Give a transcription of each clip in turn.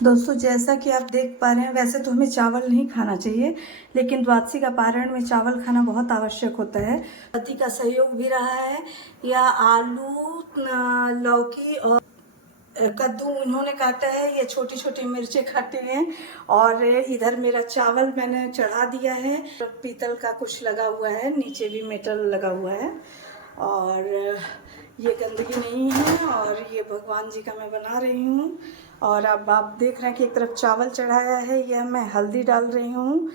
दोस्तों, जैसा कि आप देख पा रहे हैं, वैसे तो हमें चावल नहीं खाना चाहिए, लेकिन द्वादशी का पारण में चावल खाना बहुत आवश्यक होता है। पति का सहयोग भी रहा है। या आलू, लौकी और कद्दू इन्होंने काटा है। ये छोटी छोटी मिर्चें काटे हैं। और इधर मेरा चावल मैंने चढ़ा दिया है। पीतल का कुछ लगा हुआ है, नीचे भी मेटल लगा हुआ है। और ये गंदगी नहीं है। और ये भगवान जी का मैं बना रही हूँ। और अब आप देख रहे हैं कि एक तरफ चावल चढ़ाया है, यह मैं हल्दी डाल रही हूँ।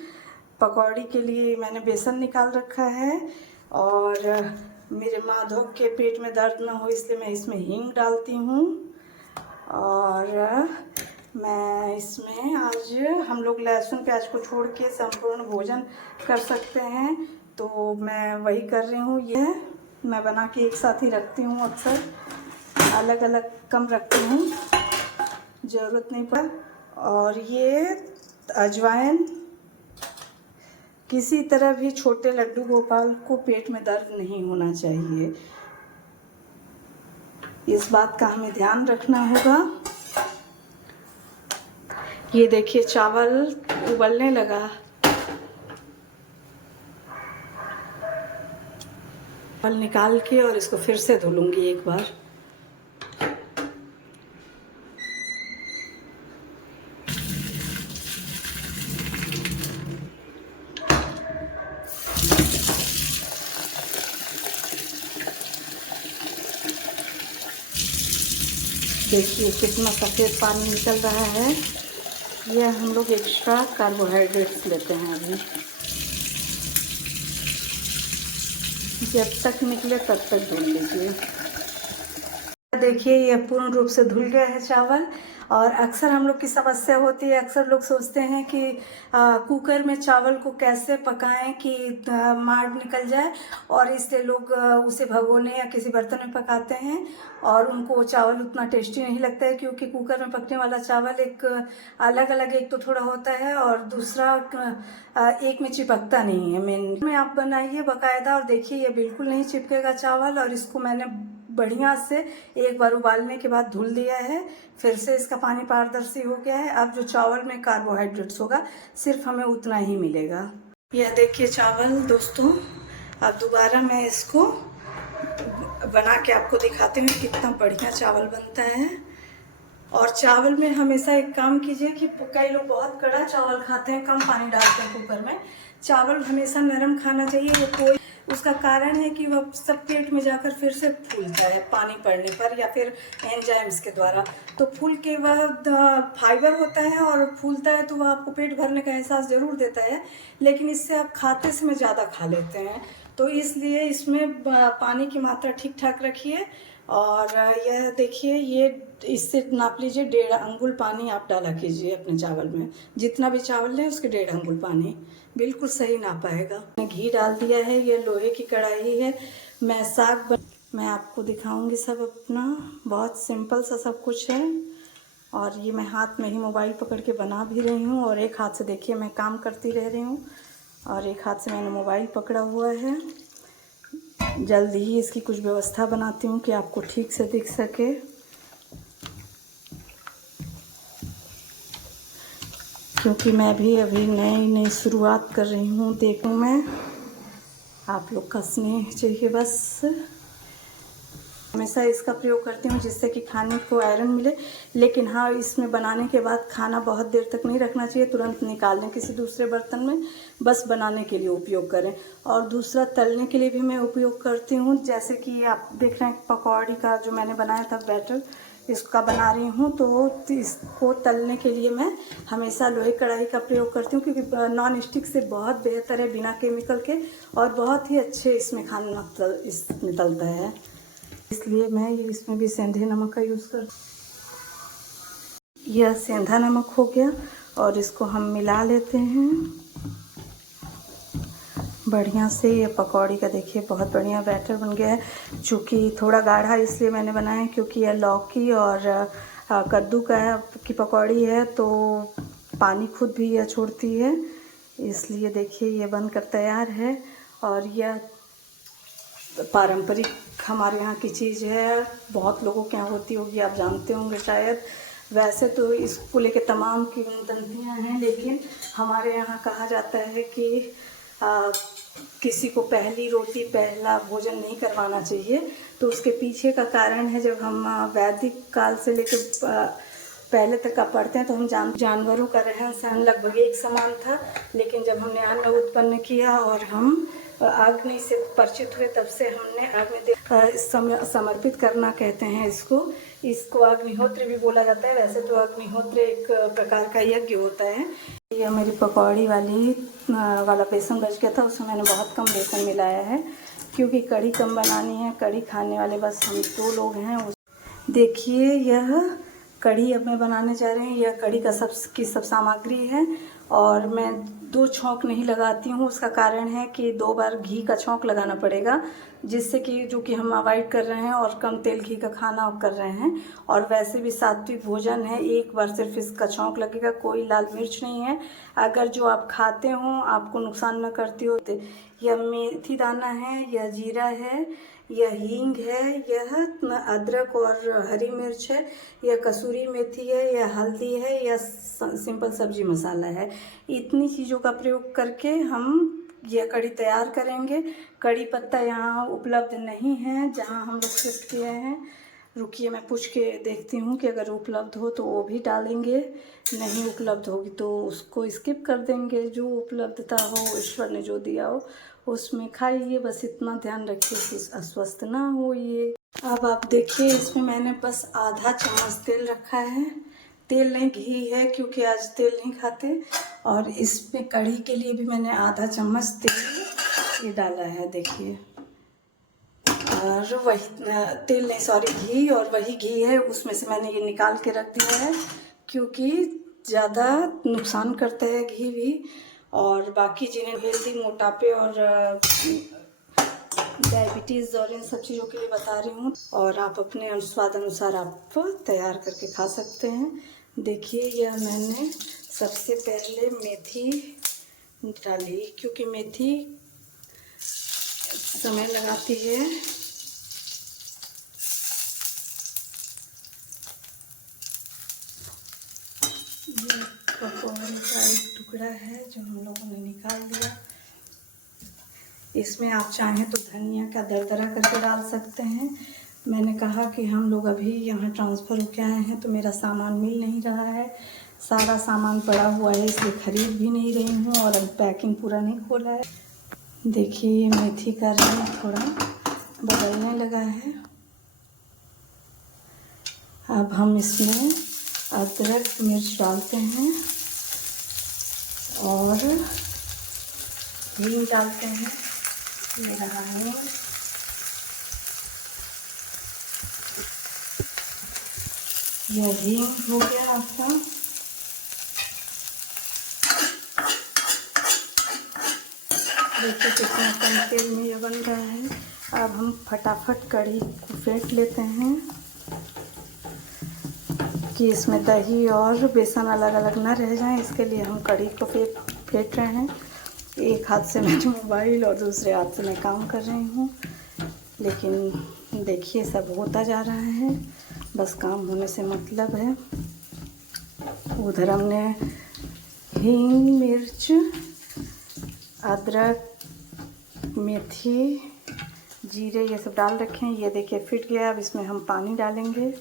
पकौड़ी के लिए मैंने बेसन निकाल रखा है। और मेरे माधव के पेट में दर्द ना हो इसलिए मैं इसमें हींग डालती हूँ। और मैं इसमें आज हम लोग लहसुन प्याज को छोड़ के संपूर्ण भोजन कर सकते हैं, तो मैं वही कर रही हूँ। ये मैं बना के एक साथ ही रखती हूँ, अक्सर अलग अलग कम रखती हूँ, ज़रूरत नहीं पड़। और ये अजवाइन, किसी तरह भी छोटे लड्डू गोपाल को पेट में दर्द नहीं होना चाहिए, इस बात का हमें ध्यान रखना होगा। ये देखिए चावल उबलने लगा। चावल निकाल के और इसको फिर से धो लूँगी एक बार। देखिए कितना सफ़ेद पानी निकल रहा है। यह हम लोग एक्स्ट्रा कार्बोहाइड्रेट्स लेते हैं अभी। जब तक निकले तब तक धुल लीजिए। देखिए ये पूर्ण रूप से धुल गया है चावल। और अक्सर हम लोग की समस्या होती है, अक्सर लोग सोचते हैं कि कुकर में चावल को कैसे पकाएं कि माड़ निकल जाए, और इसलिए लोग उसे भगोने या किसी बर्तन में पकाते हैं और उनको चावल उतना टेस्टी नहीं लगता है, क्योंकि कुकर में पकने वाला चावल एक अलग अलग एक तो थोड़ा होता है और दूसरा एक में चिपकता नहीं है। मेन में आप बनाइए बाकायदा और देखिए ये बिल्कुल नहीं चिपकेगा चावल। और इसको मैंने बढ़िया से एक बार उबालने के बाद धुल दिया है, फिर से इसका पानी पारदर्शी हो गया है। अब जो चावल में कार्बोहाइड्रेट्स होगा सिर्फ हमें उतना ही मिलेगा। यह देखिए चावल दोस्तों, अब दोबारा मैं इसको बना के आपको दिखाती हूँ कितना बढ़िया चावल बनता है। और चावल में हमेशा एक काम कीजिए कि कई लोग बहुत कड़ा चावल खाते हैं, कम पानी डालते हैं कुकर में। चावल हमेशा नरम खाना चाहिए। वो कोई उसका कारण है कि वह सब पेट में जाकर फिर से फूलता है पानी पड़ने पर या फिर एंजाइम्स के द्वारा। तो फूल के बाद फाइबर होता है और फूलता है, तो वह आपको पेट भरने का एहसास ज़रूर देता है, लेकिन इससे आप खाते समय ज़्यादा खा लेते हैं। तो इसलिए इसमें पानी की मात्रा ठीक ठाक रखिए। और यह देखिए, ये इससे नाप लीजिए 1.5 अंगुल पानी आप डाला कीजिए अपने चावल में। जितना भी चावल लें उसके 1.5 अंगुल पानी बिल्कुल सही नाप आएगा। मैंने घी डाल दिया है, ये लोहे की कढ़ाई है। मैं आपको दिखाऊंगी सब अपना, बहुत सिंपल सा सब कुछ है। और ये मैं हाथ में ही मोबाइल पकड़ के बना भी रही हूँ, और एक हाथ से देखिए मैं काम करती रह रही हूँ और एक हाथ से मैंने मोबाइल पकड़ा हुआ है। जल्दी ही इसकी कुछ व्यवस्था बनाती हूँ कि आपको ठीक से दिख सके। क्योंकि मैं भी अभी नई शुरुआत कर रही हूँ। देखूँ मैं, आप लोग का स्नेह चाहिए बस। हमेशा इसका प्रयोग करती हूँ जिससे कि खाने को आयरन मिले। लेकिन हाँ, इसमें बनाने के बाद खाना बहुत देर तक नहीं रखना चाहिए, तुरंत निकाल लें किसी दूसरे बर्तन में, बस बनाने के लिए उपयोग करें। और दूसरा, तलने के लिए भी मैं उपयोग करती हूँ। जैसे कि आप देख रहे हैं पकौड़ी का जो मैंने बनाया था बैटर, इसका बना रही हूँ, तो इसको तलने के लिए मैं हमेशा लोहे कढ़ाई का प्रयोग करती हूँ, क्योंकि नॉन स्टिक से बहुत बेहतर है, बिना केमिकल के, और बहुत ही अच्छे इसमें खाना इसमें तलता है। इसलिए मैं इसमें भी सेंधे नमक का यूज़ कर। यह सेंधा नमक हो गया और इसको हम मिला लेते हैं बढ़िया से। ये पकौड़ी का देखिए बहुत बढ़िया बैटर बन गया है। चूँकि थोड़ा गाढ़ा इसलिए मैंने बनाया है क्योंकि यह लौकी और कद्दू की पकौड़ी है, तो पानी खुद भी यह छोड़ती है, इसलिए देखिए ये बनकर तैयार है। और यह पारंपरिक हमारे यहाँ की चीज़ है, बहुत लोगों के यहाँ होती होगी, आप जानते होंगे शायद। वैसे तो इस पुले के तमाम किंवदंतियाँ हैं, लेकिन हमारे यहाँ कहा जाता है कि किसी को पहली रोटी पहला भोजन नहीं करवाना चाहिए। तो उसके पीछे का कारण है, जब हम वैदिक काल से लेकर पहले तक का पढ़ते हैं तो हम जानवरों का रहन सहन लगभग एक समान था, लेकिन जब हमने अन्न उत्पन्न किया और हम अग्नि से परिचित हुए, तब से हमने अग्नि समर्पित करना कहते हैं इसको अग्निहोत्र भी बोला जाता है। वैसे तो अग्निहोत्र एक प्रकार का यज्ञ होता है। यह मेरी पकौड़ी वाला बेसन बच गया था, उसमें मैंने बहुत कम बेसन मिलाया है क्योंकि कढ़ी कम बनानी है। कढ़ी खाने वाले बस हम 2 लोग हैं। देखिए यह कढ़ी अब मैं बनाने जा रहे हैं। यह कढ़ी का सब सामग्री है और मैं 2 छौंक नहीं लगाती हूँ। उसका कारण है कि 2 बार घी का छौंक लगाना पड़ेगा, जिससे कि जो कि हम अवॉइड कर रहे हैं और कम तेल घी का खाना कर रहे हैं। और वैसे भी सात्विक भोजन है, एक बार सिर्फ इसका छौंक लगेगा। कोई लाल मिर्च नहीं है। अगर जो आप खाते हो आपको नुकसान न करती हो तो यह मेथी दाना है, यह जीरा है, यह हींग है, यह अदरक और हरी मिर्च है, यह कसूरी मेथी है, यह हल्दी है, यह सिंपल सब्जी मसाला है। इतनी चीज़ों का प्रयोग करके हम यह कढ़ी तैयार करेंगे। कढ़ी पत्ता यहाँ उपलब्ध नहीं है जहाँ हम लोग शिफ्ट किए हैं। रुकिए मैं पूछ के देखती हूँ कि अगर उपलब्ध हो तो वो भी डालेंगे, नहीं उपलब्ध होगी तो उसको स्किप कर देंगे। जो उपलब्धता हो, ईश्वर ने जो दिया हो उसमें खाइए, बस इतना ध्यान रखिए कि अस्वस्थ ना होइए। अब आप देखिए इसमें मैंने बस आधा चम्मच तेल रखा है। तेल नहीं, घी है, क्योंकि आज तेल नहीं खाते। और इसमें कढ़ी के लिए भी मैंने आधा चम्मच तेल ये डाला है, देखिए। और वही तेल नहीं, सॉरी, घी, और वही घी है, उसमें से मैंने ये निकाल के रख दिया है क्योंकि ज़्यादा नुकसान करता है घी भी। और बाकी जिन्हें हेल्दी, मोटापे और डायबिटीज़ और इन सब चीज़ों के लिए बता रही हूँ। और आप अपने स्वाद अनुसार आप तैयार करके खा सकते हैं। देखिए यह मैंने सबसे पहले मेथी डाली, क्योंकि मेथी समय लगाती है। ये पकौड़े का एक टुकड़ा है जो हम लोगों ने निकाल दिया। इसमें आप चाहें तो धनिया का दरदरा करके डाल सकते हैं। मैंने कहा कि हम लोग अभी यहाँ ट्रांसफ़र होके आए हैं तो मेरा सामान मिल नहीं रहा है, सारा सामान पड़ा हुआ है, इसलिए ख़रीद भी नहीं रही हूँ और अब पैकिंग पूरा नहीं खोला है। देखिए मेथी का रंग थोड़ा बदलने लगा है। अब हम इसमें अदरक मिर्च डालते हैं और हींग डालते हैं। ये रहा है, यह हींग हो गया आपका। देखिए कितना कम तेल में ये बन रहा है। अब हम फटाफट कढ़ी को फेंट लेते हैं कि इसमें दही और बेसन अलग अलग ना रह जाएं, इसके लिए हम कढ़ी को फेंट रहे हैं। एक हाथ से मैं मोबाइल और दूसरे हाथ से मैं काम कर रही हूँ, लेकिन देखिए सब होता जा रहा है, बस काम होने से मतलब है। उधर हमने हींग, मिर्च, अदरक, मेथी, जीरे ये सब डाल रखे हैं। ये देखिए फिट गया। अब इसमें हम पानी डालेंगे।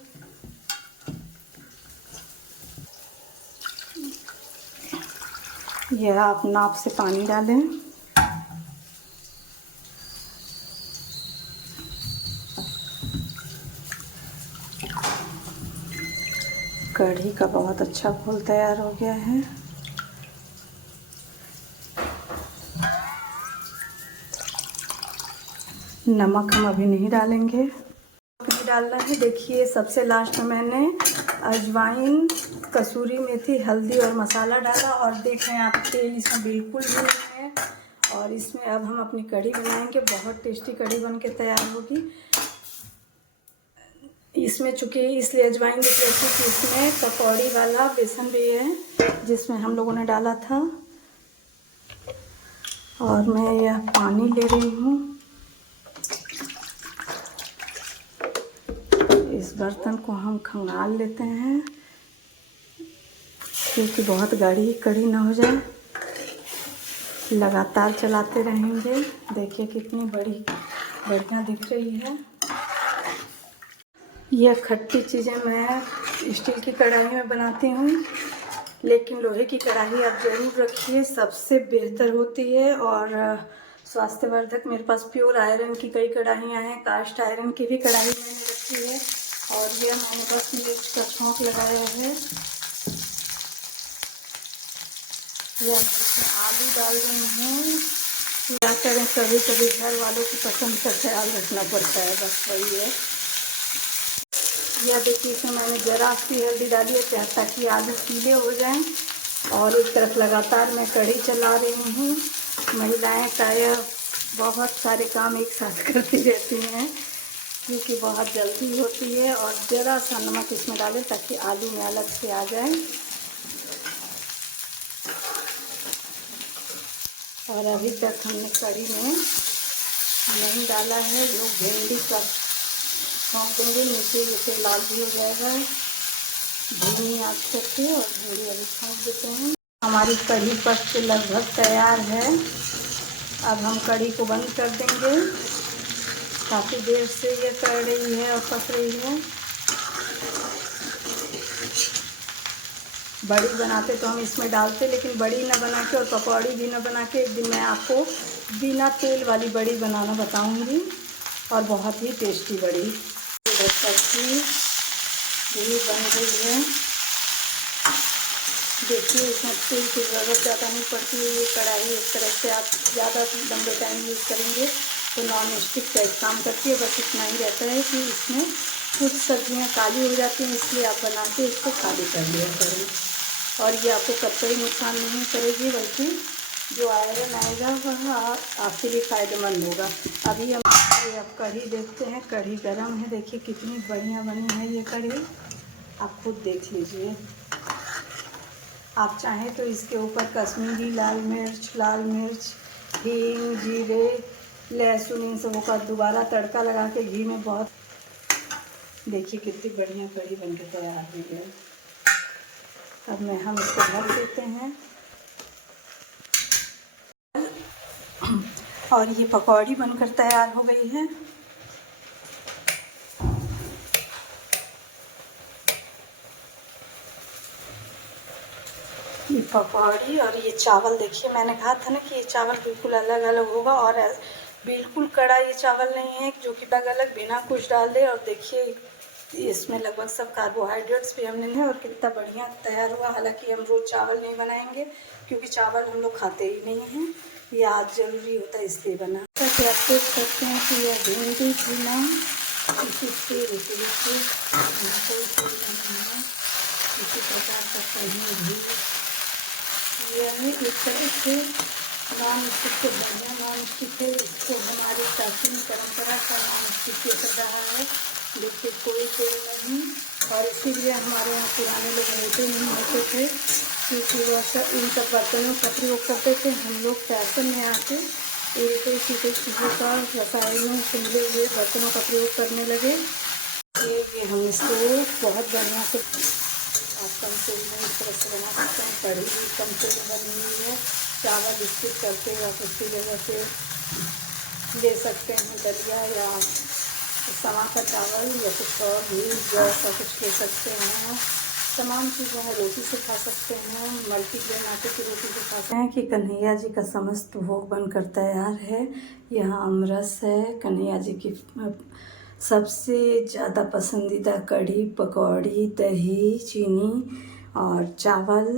यह आप नाप से पानी डालें। कढ़ी का बहुत अच्छा घोल तैयार हो गया है। नमक हम अभी नहीं डालेंगे, नहीं डालना है। देखिए सबसे लास्ट में मैंने अजवाइन, कसूरी मेथी, हल्दी और मसाला डाला और देख रहे हैं आप तेल इसमें बिल्कुल भी नहीं है। और इसमें अब हम अपनी कढ़ी बनाएंगे, बहुत टेस्टी कढ़ी बन के तैयार होगी। इसमें चूँकि इसलिए अजवाइन देख रही थी कि इसमें पकौड़ी वाला बेसन भी है जिसमें हम लोगों ने डाला था। और मैं यह पानी ले रही हूँ। इस बर्तन को हम खंगाल लेते हैं क्योंकि बहुत गाढ़ी कड़ी ना हो जाए। लगातार चलाते रहेंगे। देखिए कितनी बढ़िया दिख रही है। यह खट्टी चीज़ें मैं स्टील की कढ़ाई में बनाती हूँ, लेकिन लोहे की कढ़ाई आप ज़रूर रखिए, सबसे बेहतर होती है और स्वास्थ्यवर्धक। मेरे पास प्योर आयरन की कई कढ़ाइयाँ हैं, कास्ट आयरन की भी कढ़ाई मैंने रखी है। और यह मैंने बस मिर्च का छौंक लगाया है। यह मैं आलू डाल रही हूँ। क्या करें, कभी कभी घर वालों की पसंद का ख्याल रखना पड़ता है, बस वही है। यह देखिए इसमें मैंने ज़रा सी हल्दी डाली है ताकि आलू पीले हो जाएं। और एक तरफ लगातार मैं कढ़ी चला रही हूँ। महिलाएं प्रायः बहुत सारे काम एक साथ करती रहती हैं, क्योंकि बहुत जल्दी होती है। और ज़रा सा नमक इसमें डालें ताकि आलू में अलग से आ जाए। और अभी तक हमने कढ़ी में नहीं डाला है। लोग भिंडी का छौंक देंगे, नीचे इसे लाल भी हो जाएगा धीमी आंच करके। और भिंडी अभी छौंक देते हैं। हमारी कढ़ी पक के लगभग तैयार है। अब हम कढ़ी को बंद कर देंगे। काफ़ी देर से ये तड़ रही है और पक रही है। बड़ी बनाते तो हम इसमें डालते, लेकिन बड़ी ना बना के और पकौड़ी भी ना बना के, एक दिन मैं आपको बिना तेल वाली बड़ी बनाना बताऊंगी, और बहुत ही टेस्टी बड़ी। सब्जी भी बन गई है। देखिए इसमें तेल की ज़रूरत ज़्यादा नहीं पड़ती है। ये कढ़ाई एक तरह से आप ज़्यादा लंबे टाइम यूज़ करेंगे तो नॉन स्टिक का काम करती है। बस इतना ही रहता है कि इसमें कुछ सब्जियां काली हो जाती हैं, इसलिए आप बना के इसको खाली कर लिया करें। और ये आपको कतई नुकसान नहीं करेगी, बल्कि जो आयरन आएगा वह आपके लिए फ़ायदेमंद होगा। अभी हम अब कढ़ी देखते हैं। कढ़ी गरम है, देखिए कितनी बढ़िया बनी है ये कढ़ी, आप खुद देख लीजिए। आप चाहें तो इसके ऊपर कश्मीरी लाल मिर्च, हींग, जीरे, लहसुन, इन सबों का दोबारा तड़का लगा के घी में बहुत। देखिए कितनी बढ़िया कढ़ी बनके तैयार हुई है। अब हम इसको भर देते हैं। और ये पकौड़ी बनकर तैयार हो गई है। ये पकौड़ी और ये चावल देखिए, मैंने कहा था ना कि ये चावल बिल्कुल अलग अलग होगा, और बिल्कुल कड़ा ये चावल नहीं है जो कि अलग अलग बिना कुछ डाल दे। और देखिए इसमें लगभग सब कार्बोहाइड्रेट्स भी हमने हैं, और कितना बढ़िया तैयार हुआ। हालांकि हम रोज़ चावल नहीं बनाएंगे, क्योंकि चावल हम लोग खाते ही नहीं हैं, ये आज ज़रूरी होता है इसलिए बना। जैसे आप देख सकते हैं कि यह भिंडी थी ना, इसी प्रकार का पनीर भी यह है। एक तरह से नॉन स्टिक से बढ़िया नॉन स्टिक है। इसको हमारी प्राचीन परंपरा का नॉन स्टिक चल रहा है, देखिए कोई तेल नहीं। और इसीलिए हमारे यहाँ पुराने लोग मोटे नहीं होते थे, क्योंकि वह इन सब बर्तनों का प्रयोग करते थे। हम लोग फैशन में आके एक सीधे चीज़ों का रसायनों से मिले हुए बर्तनों का प्रयोग करने लगे। ये हम इसको बहुत बढ़िया से कम तेल में इस तरह से बना सकते हैं। कढ़ी भी कम तेल में बनी हुई है। चावल स्टिक करते या उसकी जगह से ले सकते हैं दलिया या समा का चावल, या कुछ और भी जैसा कुछ ले सकते हैं। तमाम चीज़ें हैं, रोटी से खा सकते हैं, मल्टीग्रेन आटे की रोटी से खा सकते हैं। कि कन्हैया जी का समस्त भोग बनकर तैयार है। यहाँ अमरस है, कन्हैया जी की सबसे ज़्यादा पसंदीदा कढ़ी, पकौड़ी, दही, चीनी और चावल,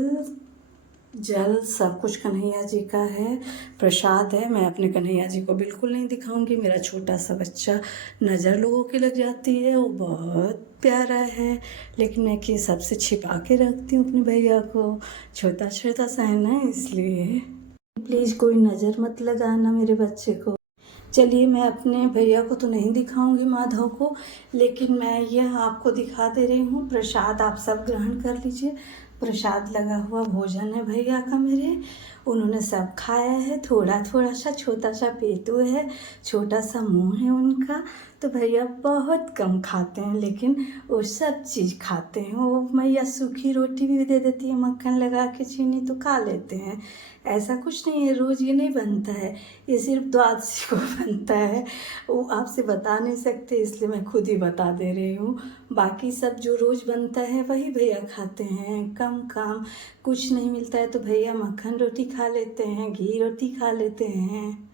जल, सब कुछ कन्हैया जी का है, प्रसाद है। मैं अपने कन्हैया जी को बिल्कुल नहीं दिखाऊंगी, मेरा छोटा सा बच्चा नज़र लोगों की लग जाती है, वो बहुत प्यारा है, लेकिन मैं कि सबसे छिपा के रखती हूँ अपने भैया को, छोटा छोटा सा है ना, इसलिए प्लीज़ कोई नज़र मत लगाना मेरे बच्चे को। चलिए, मैं अपने भैया को तो नहीं दिखाऊंगी, माधव को, लेकिन मैं यह आपको दिखा दे रही हूँ। प्रसाद आप सब ग्रहण कर लीजिए। प्रसाद लगा हुआ भोजन है भैया का मेरे, उन्होंने सब खाया है। थोड़ा थोड़ा सा छोटा सा पेटू है, छोटा सा मुंह है उनका, तो भैया बहुत कम खाते हैं, लेकिन वो सब चीज़ खाते हैं। वो मैया सूखी रोटी भी दे देती है मक्खन लगा के, चीनी तो खा लेते हैं। ऐसा कुछ नहीं है, रोज़ ये नहीं बनता है, ये सिर्फ द्वादशी को बनता है। वो आपसे बता नहीं सकते, इसलिए मैं खुद ही बता दे रही हूँ। बाकी सब जो रोज़ बनता है वही भैया खाते हैं। कम काम कुछ नहीं मिलता है तो भैया मक्खन रोटी खा लेते हैं, घी रोटी खा लेते हैं।